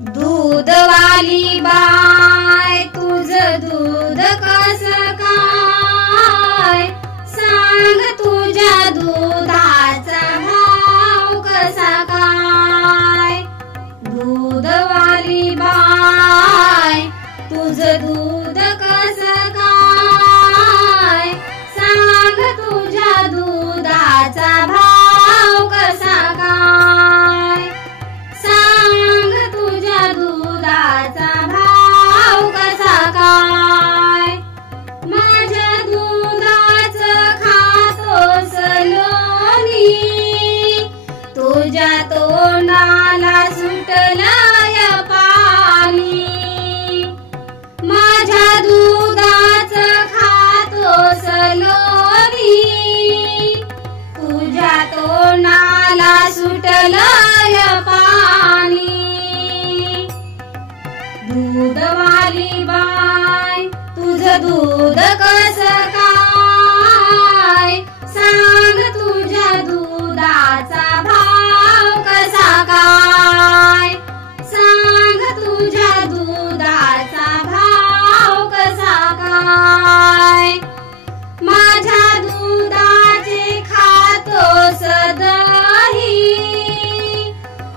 दूधवाली bye तुझं दूध कसं काय, सांग तुझ्या दुधाचा भाव कसा काय. दूधवाली बाय तुझं दूध कसं काय, सांग तुझ्या दुधाचा भाव कसा काय. सांग तुझ्या दुधाचा भाव कसा काय. माझ्या दुधाचं खातोस लोणी, तुझ्या तोंडाला सुटलंय पाणी. माझ्या दुधाचं खातोस लोणी, तुझ्या तोंडाला सुटलंय पाणी. दूधवाली बाय तुझं दूध कसं काय, सांग तुझ्या दुधाचा भाव कसा काय. सांग तुझ्या दुधाचा भाव कसा काय. माझ्या दुधाचे खातोस दही,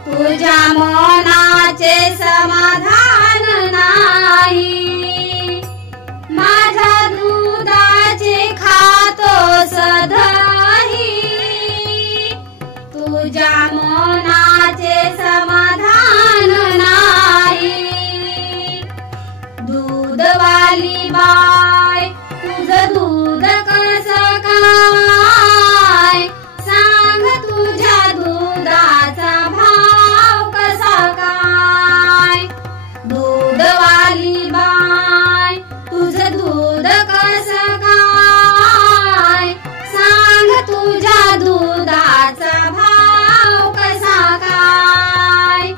तुझ्या मनाचे समाधान नाही. माझ्या दुधाचे खातोस दही, तुझ्या मनाचे समाधान नाही. दूधवाली बाय तुझं दूध कसं काय, सांग तुझ्या दुधाचा भाव कसा काय. दूधवाली बाय तुझं दूध कसं काय, सांग तुझ्या दुधाचा भाव कसा काय.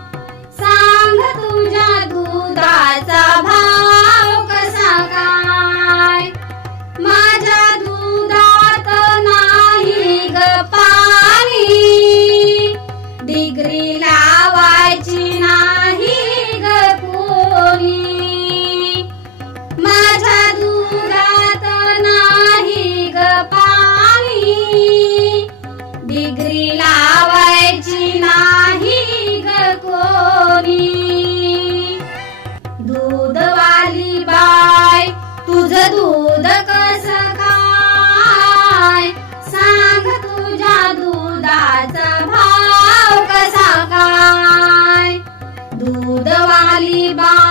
सांग तुझ्या दुधाचा भाव कसा काय. माझ्या दुधात नाही ग पाणी, डिगरी लावायची नाही ग कोणी. माझ्या दुधात नाही ग पाणी, डिगरी लावायची नाही ग कोणी. दूधवाली बाय तुझं दूध कसं काय, सांग तुझ्या दुधाचा भाव कसा काय. दूधवाली बाय